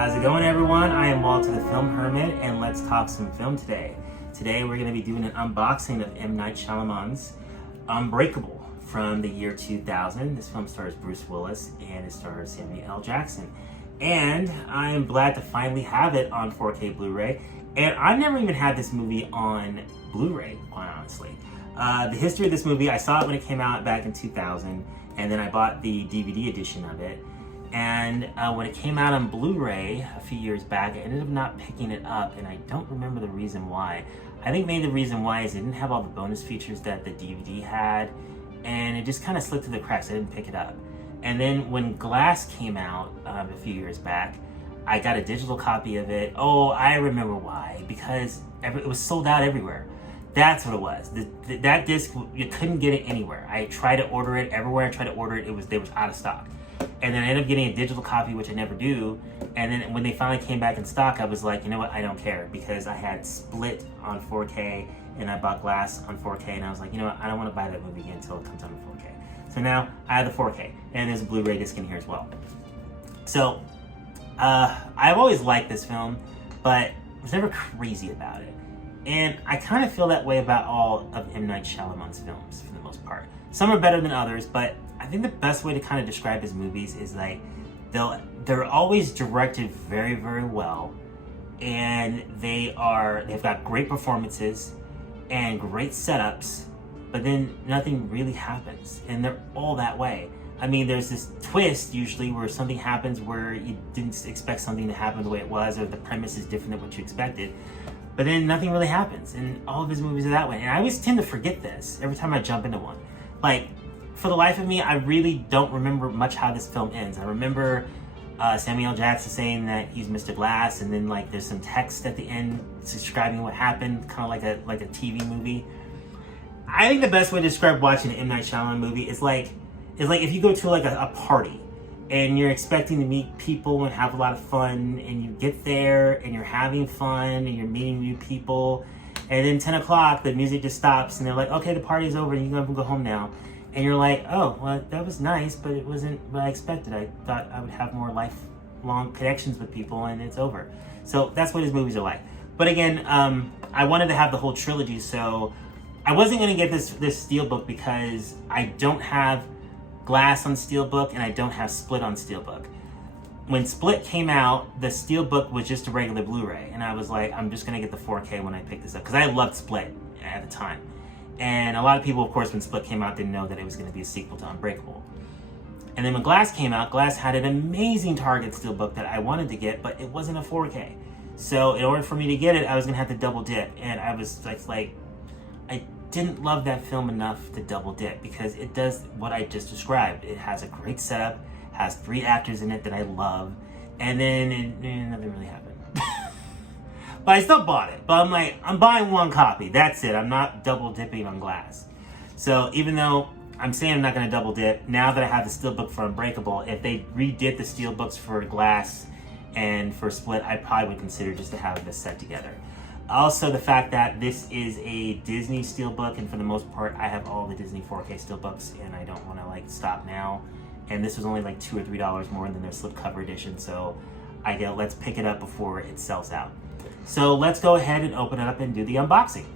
How's it going, everyone? I am Walter the Film Hermit, and let's talk some film today. Today we're going to be doing an unboxing of M. Night Shyamalan's Unbreakable from the year 2000. This film stars Bruce Willis and it stars Samuel L. Jackson. And I am glad to finally have it on 4K Blu-ray. And I've never even had this movie on Blu-ray, quite honestly. The history of this movie, I saw it when it came out back in 2000, and then I bought the DVD edition of it. And when it came out on Blu-ray a few years back, I ended up not picking it up, and I don't remember the reason why. I think maybe the reason why is it didn't have all the bonus features that the DVD had, and it just kind of slipped through the cracks. I didn't pick it up. And then when Glass came out a few years back, I got a digital copy of it. Oh, I remember why. Because it was sold out everywhere. That's what it was. That disc, you couldn't get it anywhere. I tried to order it everywhere. I tried to order it. It was out of stock. And then I ended up getting a digital copy, which I never do. And then when they finally came back in stock, I was like, you know what? I don't care, because I had Split on 4K and I bought Glass on 4K, and I was like, you know what? I don't want to buy that movie again until it comes on 4K. So now I have the 4K, and there's a Blu-ray disc in here as well. So I've always liked this film, but I was never crazy about it. And I kind of feel that way about all of M. Night Shyamalan's films for the most part. Some are better than others, but I think the best way to kind of describe his movies is like they're always directed very, very well, and they've got great performances and great setups, but then nothing really happens, and they're all that way. I mean, there's this twist usually where something happens where you didn't expect something to happen the way it was, or the premise is different than what you expected, but then nothing really happens, and all of his movies are that way. And I always tend to forget this every time I jump into one. Like, for the life of me, I really don't remember much how this film ends. I remember Samuel L. Jackson saying that he's Mr. Glass, and then like there's some text at the end describing what happened, kind of like a TV movie. I think the best way to describe watching an M. Night Shyamalan movie is like if you go to like a party and you're expecting to meet people and have a lot of fun, and you get there and you're having fun and you're meeting new people, and then 10 o'clock the music just stops and they're like, okay, the party's over and you can go home now. And you're like, oh, well, that was nice, but it wasn't what I expected. I thought I would have more lifelong connections with people, and it's over. So that's what his movies are like. But again, I wanted to have the whole trilogy, so I wasn't going to get this Steelbook because I don't have Glass on Steelbook and I don't have Split on Steelbook. When Split came out, the Steelbook was just a regular Blu-ray, and I was like, I'm just going to get the 4K when I pick this up, because I loved Split at the time. And a lot of people, of course, when Split came out, didn't know that it was going to be a sequel to Unbreakable. And then when Glass came out, Glass had an amazing Target Steelbook that I wanted to get, but it wasn't a 4K. So in order for me to get it, I was going to have to double dip. And I was like, I didn't love that film enough to double dip, because it does what I just described. It has a great setup, has 3 actors in it that I love, and then nothing really happened. But I still bought it. But I'm like, I'm buying one copy. That's it. I'm not double dipping on Glass. So even though I'm saying I'm not going to double dip, now that I have the Steelbook for Unbreakable, if they redid the Steelbooks for Glass and for Split, I probably would consider just to have this set together. Also, the fact that this is a Disney Steelbook, and for the most part, I have all the Disney 4K Steelbooks, and I don't want to like stop now. And this was only like $2 or $3 more than their slipcover edition, so I go, let's pick it up before it sells out. So let's go ahead and open it up and do the unboxing.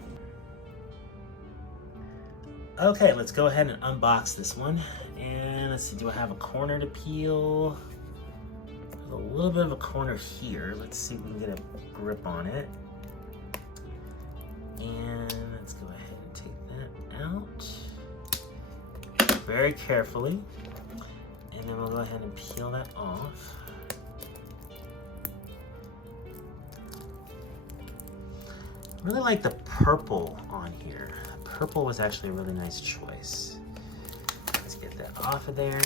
Okay, let's go ahead and unbox this one. And let's see, do I have a corner to peel? There's a little bit of a corner here. Let's see if we can get a grip on it. And let's go ahead and take that out very carefully. And then we'll go ahead and peel that off. I really like the purple on here. Purple was actually a really nice choice. Let's get that off of there.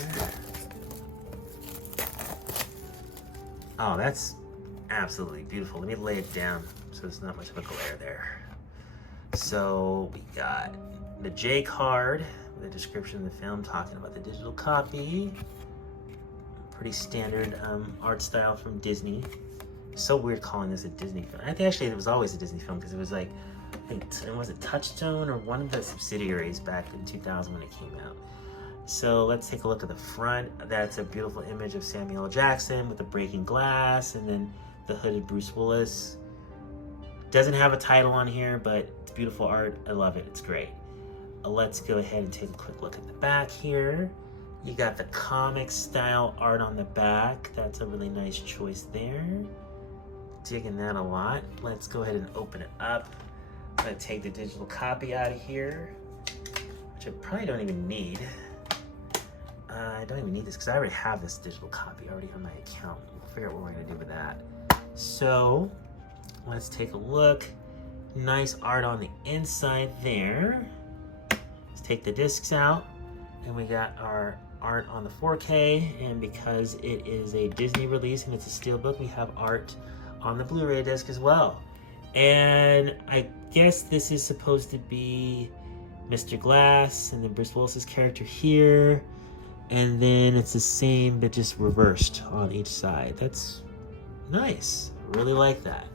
Oh, that's absolutely beautiful. Let me lay it down so there's not much of a glare there. So we got the J card with a description of the film talking about the digital copy. Pretty standard art style from Disney. So weird calling this a Disney film. I think actually it was always a Disney film, because it was like, I think, was it Touchstone or one of the subsidiaries back in 2000 when it came out. So let's take a look at the front. That's a beautiful image of Samuel L. Jackson with the breaking glass, and then the hooded Bruce Willis. Doesn't have a title on here, but it's beautiful art. I love it. It's great. Let's go ahead and take a quick look at the back here. You got the comic style art on the back. That's a really nice choice there. Digging that a lot. Let's go ahead and open it up. I'm gonna take the digital copy out of here, which I probably don't even need. I don't even need this because I already have this digital copy already on my account. We'll figure out what we're gonna do with that. So let's take a look. Nice art on the inside there. Let's take the discs out, and we got our art on the 4K, and because it is a Disney release and it's a Steelbook, we have art on the Blu-ray disc as well. And I guess this is supposed to be Mr. Glass and then Bruce Willis's character here, and then it's the same but just reversed on each side. That's nice. Really like that.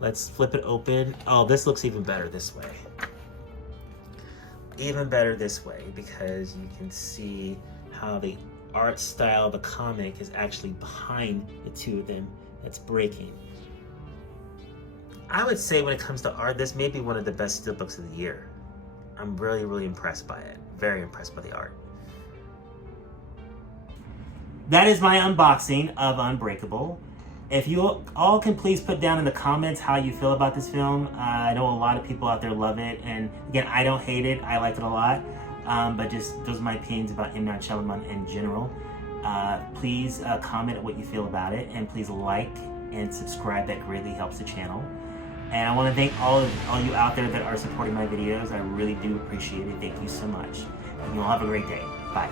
Let's flip it open. Oh, this looks even better this way. Even better this way, because you can see how the art style of the comic is actually behind the two of them that's breaking. I would say when it comes to art, this may be one of the best steelbooks of the year. I'm really, really impressed by it. Very impressed by the art. That is my unboxing of Unbreakable. If you all can please put down in the comments how you feel about this film. I know a lot of people out there love it, and again, I don't hate it. I like it a lot, but just those are my opinions about M. Night Shyamalan in general. Please comment what you feel about it, and please like and subscribe. That greatly helps the channel. And I want to thank all you out there that are supporting my videos. I really do appreciate it. Thank you so much. And you all have a great day. Bye.